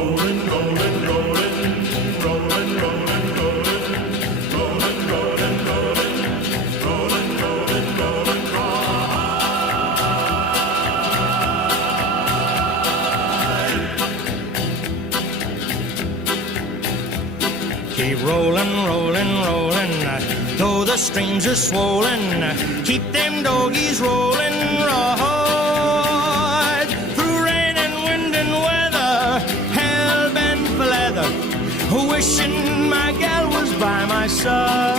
Rolling, rolling, rolling, rolling, rolling, rolling, rolling, rolling, rolling, rolling, rolling, rolling, ride. Keep rolling, rolling, rolling, though the streams are swollen. Keep them doggies rolling, right. Through rain and wind and weather, hell bent for leather, wishing my gal was by my side.